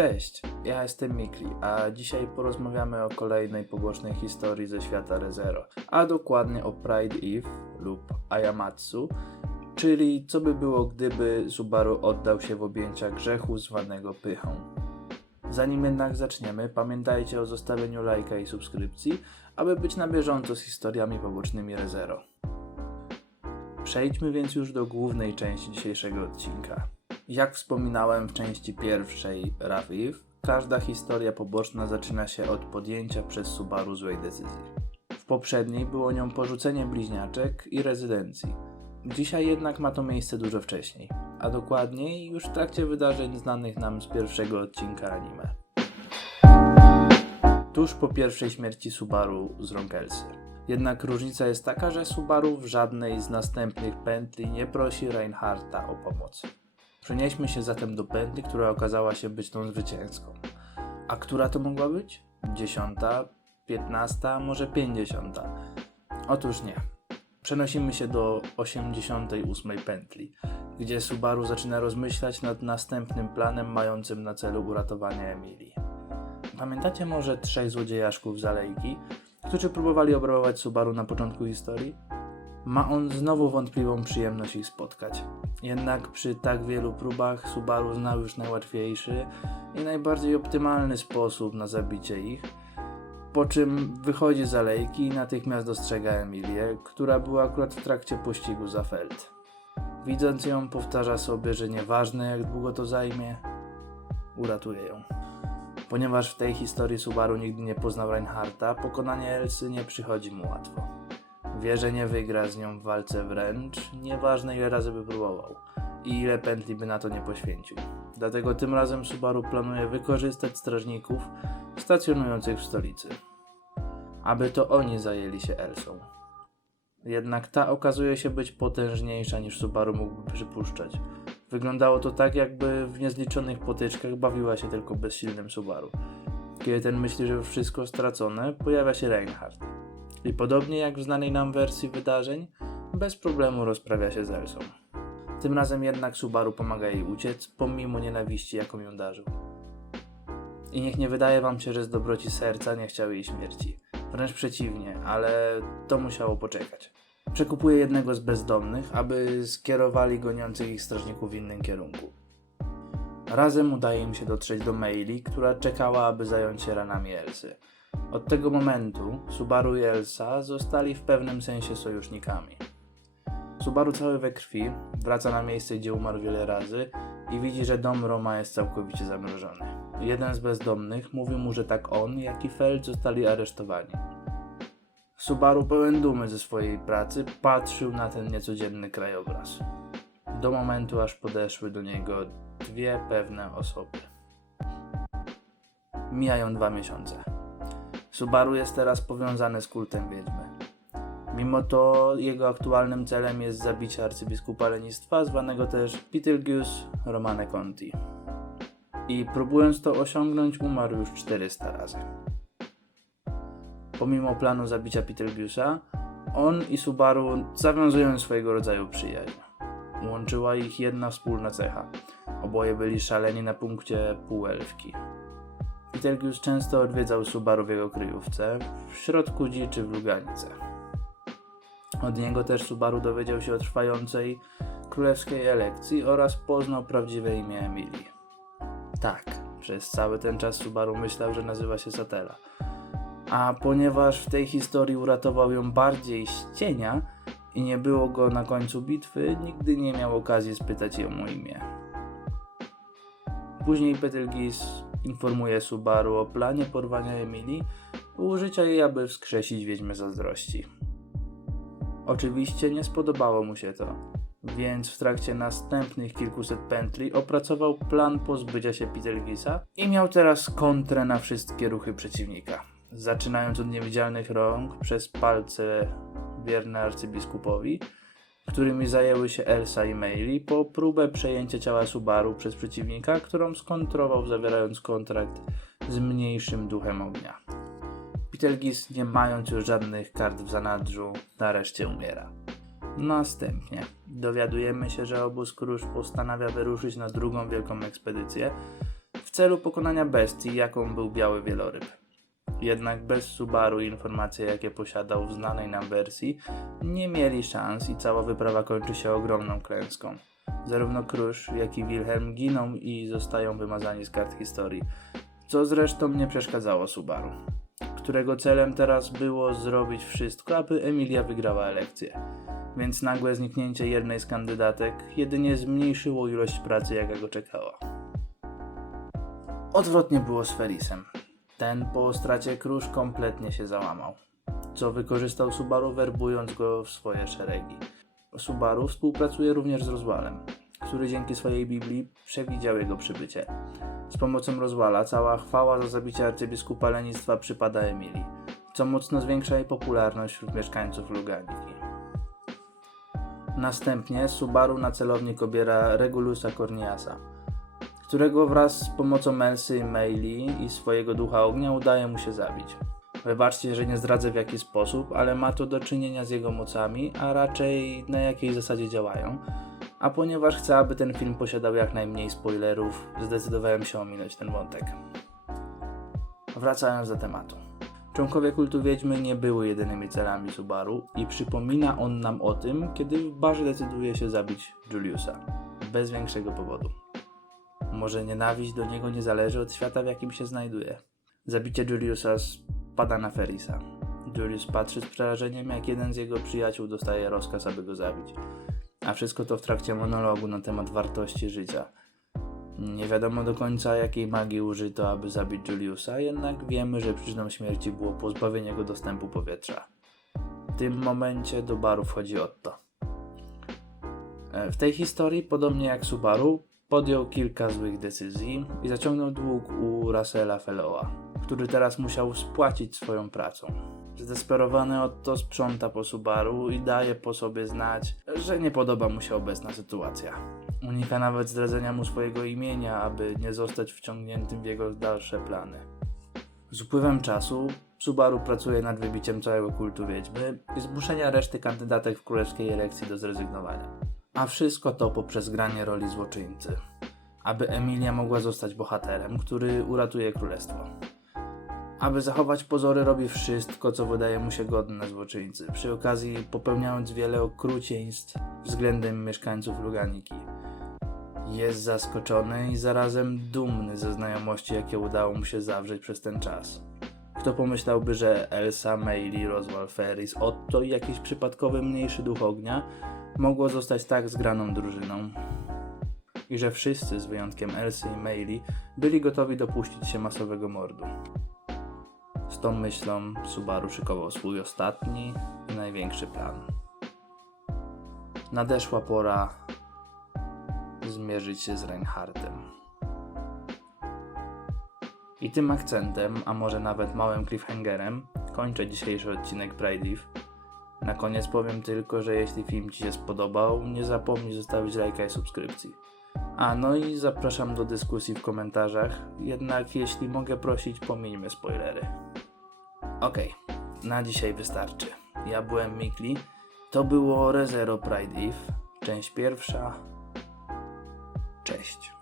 Cześć, ja jestem Mikli, a dzisiaj porozmawiamy o kolejnej pobocznej historii ze świata ReZero, a dokładnie o Pride Eve lub Ayamatsu, czyli co by było gdyby Subaru oddał się w objęcia grzechu zwanego pychą. Zanim jednak zaczniemy, pamiętajcie o zostawieniu lajka i subskrypcji, aby być na bieżąco z historiami pobocznymi ReZero. Przejdźmy więc już do głównej części dzisiejszego odcinka. Jak wspominałem w części pierwszej Eve, każda historia poboczna zaczyna się od podjęcia przez Subaru złej decyzji. W poprzedniej było nią porzucenie bliźniaczek i rezydencji. Dzisiaj jednak ma to miejsce dużo wcześniej, a dokładniej już w trakcie wydarzeń znanych nam z pierwszego odcinka anime. Tuż po pierwszej śmierci Subaru z rąk Elsy. Jednak różnica jest taka, że Subaru w żadnej z następnych pętli nie prosi Reinharta o pomoc. Przenieśmy się zatem do pętli, która okazała się być tą zwycięską. A która to mogła być? Dziesiąta, piętnasta, może pięćdziesiąta? Otóż nie. Przenosimy się do 88 pętli, gdzie Subaru zaczyna rozmyślać nad następnym planem mającym na celu uratowanie Emilii. Pamiętacie może trzech złodziejaszków z alejki, którzy próbowali obrabować Subaru na początku historii? Ma on znowu wątpliwą przyjemność ich spotkać. Jednak przy tak wielu próbach Subaru znał już najłatwiejszy i najbardziej optymalny sposób na zabicie ich, po czym wychodzi z alejki i natychmiast dostrzega Emilię, która była akurat w trakcie pościgu za Feld. Widząc ją, powtarza sobie, że nieważne jak długo to zajmie, uratuje ją. Ponieważ w tej historii Subaru nigdy nie poznał Reinharta, pokonanie Elsy nie przychodzi mu łatwo. Wie, że nie wygra z nią w walce wręcz, nieważne ile razy by próbował i ile pętli by na to nie poświęcił. Dlatego tym razem Subaru planuje wykorzystać strażników stacjonujących w stolicy, aby to oni zajęli się Elsą. Jednak ta okazuje się być potężniejsza niż Subaru mógłby przypuszczać. Wyglądało to tak, jakby w niezliczonych potyczkach bawiła się tylko bezsilnym Subaru. Kiedy ten myśli, że wszystko stracone, pojawia się Reinhardt. I podobnie jak w znanej nam wersji wydarzeń, bez problemu rozprawia się z Elsą. Tym razem jednak Subaru pomaga jej uciec, pomimo nienawiści, jaką ją darzył. I niech nie wydaje wam się, że z dobroci serca nie chciał jej śmierci. Wręcz przeciwnie, ale to musiało poczekać. Przekupuje jednego z bezdomnych, aby skierowali goniących ich strażników w innym kierunku. Razem udaje im się dotrzeć do Meili, która czekała, aby zająć się ranami Elsy. Od tego momentu Subaru i Elsa zostali w pewnym sensie sojusznikami. Subaru cały we krwi wraca na miejsce, gdzie umarł wiele razy i widzi, że dom Roma jest całkowicie zamrożony. Jeden z bezdomnych mówi mu, że tak on, jak i Feld zostali aresztowani. Subaru pełen dumy ze swojej pracy patrzył na ten niecodzienny krajobraz. Do momentu, aż podeszły do niego dwie pewne osoby. Mijają dwa miesiące. Subaru jest teraz powiązany z kultem wiedźmy. Mimo to jego aktualnym celem jest zabicie arcybiskupa lenistwa, zwanego też Betelgeuse Romane Conti. I próbując to osiągnąć, umarł już 400 razy. Pomimo planu zabicia Betelgeuse'a, on i Subaru zawiązują swojego rodzaju przyjaźń. Łączyła ich jedna wspólna cecha. Oboje byli szaleni na punkcie półelfki. Betelgeuse często odwiedzał Subaru w jego kryjówce, w środku dziczy w Luganice. Od niego też Subaru dowiedział się o trwającej królewskiej elekcji oraz poznał prawdziwe imię Emilii. Tak, przez cały ten czas Subaru myślał, że nazywa się Satela. A ponieważ w tej historii uratował ją bardziej z cienia i nie było go na końcu bitwy, nigdy nie miał okazji spytać ją o imię. Później Betelgeuse informuje Subaru o planie porwania Emilii i użycia jej, aby wskrzesić wiedźmę zazdrości. Oczywiście nie spodobało mu się to, więc w trakcie następnych kilkuset pętli opracował plan pozbycia się Betelgeuse'a i miał teraz kontrę na wszystkie ruchy przeciwnika. Zaczynając od niewidzialnych rąk przez palce wierne arcybiskupowi, którymi zajęły się Elsa i Meili, po próbę przejęcia ciała Subaru przez przeciwnika, którą skontrował zawierając kontrakt z mniejszym duchem ognia. Betelgeuse, nie mając już żadnych kart w zanadrzu, nareszcie umiera. Następnie dowiadujemy się, że obóz Krusz postanawia wyruszyć na drugą wielką ekspedycję, w celu pokonania bestii, jaką był biały wieloryb. Jednak bez Subaru i informacje, jakie posiadał w znanej nam wersji, nie mieli szans i cała wyprawa kończy się ogromną klęską. Zarówno Krusz, jak i Wilhelm giną i zostają wymazani z kart historii, co zresztą nie przeszkadzało Subaru, którego celem teraz było zrobić wszystko, aby Emilia wygrała elekcję. Więc nagłe zniknięcie jednej z kandydatek jedynie zmniejszyło ilość pracy, jaka go czekała. Odwrotnie było z Ferisem. Ten po stracie Krusz kompletnie się załamał, co wykorzystał Subaru werbując go w swoje szeregi. Subaru współpracuje również z Rozwalem, który dzięki swojej Biblii przewidział jego przybycie. Z pomocą Rozwala cała chwała za zabicie arcybiskupa lenistwa przypada Emilii, co mocno zwiększa jej popularność wśród mieszkańców Luganiki. Następnie Subaru na celownik obiera Regulusa Corniasa, którego wraz z pomocą Elsy i Meili i swojego ducha ognia udaje mu się zabić. Wybaczcie, że nie zdradzę w jaki sposób, ale ma to do czynienia z jego mocami, a raczej na jakiej zasadzie działają. A ponieważ chcę, aby ten film posiadał jak najmniej spoilerów, zdecydowałem się ominąć ten wątek. Wracając do tematu. Członkowie kultu Wiedźmy nie były jedynymi celami Subaru i przypomina on nam o tym, kiedy w barze decyduje się zabić Juliusa. Bez większego powodu. Może nienawiść do niego nie zależy od świata, w jakim się znajduje. Zabicie Juliusa spada na Ferisa. Julius patrzy z przerażeniem, jak jeden z jego przyjaciół dostaje rozkaz, aby go zabić. A wszystko to w trakcie monologu na temat wartości życia. Nie wiadomo do końca, jakiej magii użyto, aby zabić Juliusa, jednak wiemy, że przyczyną śmierci było pozbawienie go dostępu powietrza. W tym momencie do baru wchodzi Otto. E, W tej historii, podobnie jak Subaru, podjął kilka złych decyzji i zaciągnął dług u Russella Fellowa, który teraz musiał spłacić swoją pracą. Zdesperowany Otto sprząta po Subaru i daje po sobie znać, że nie podoba mu się obecna sytuacja. Unika nawet zdradzenia mu swojego imienia, aby nie zostać wciągniętym w jego dalsze plany. Z upływem czasu Subaru pracuje nad wybiciem całego kultu wiedźmy i zmuszenia reszty kandydatek w królewskiej elekcji do zrezygnowania. A wszystko to poprzez granie roli złoczyńcy, aby Emilia mogła zostać bohaterem, który uratuje królestwo. Aby zachować pozory, robi wszystko, co wydaje mu się godne złoczyńcy, przy okazji popełniając wiele okrucieństw względem mieszkańców Luganiki. Jest zaskoczony i zarazem dumny ze znajomości, jakie udało mu się zawrzeć przez ten czas. Kto pomyślałby, że Elsa, Meili, Roswell, Ferris, Otto i jakiś przypadkowy mniejszy duch ognia mogło zostać tak zgraną drużyną? I że wszyscy, z wyjątkiem Elsy i Meili, byli gotowi dopuścić się masowego mordu. Z tą myślą Subaru szykował swój ostatni i największy plan. Nadeszła pora zmierzyć się z Reinhardtem. I tym akcentem, a może nawet małym cliffhangerem, kończę dzisiejszy odcinek Pride Eve. Na koniec powiem tylko, że jeśli film Ci się spodobał, nie zapomnij zostawić lajka i subskrypcji. A no i zapraszam do dyskusji w komentarzach, jednak jeśli mogę prosić, pomijmy spoilery. Okej, na dzisiaj wystarczy. Ja byłem Mikli, to było Rezero Pride Eve, część pierwsza. Cześć.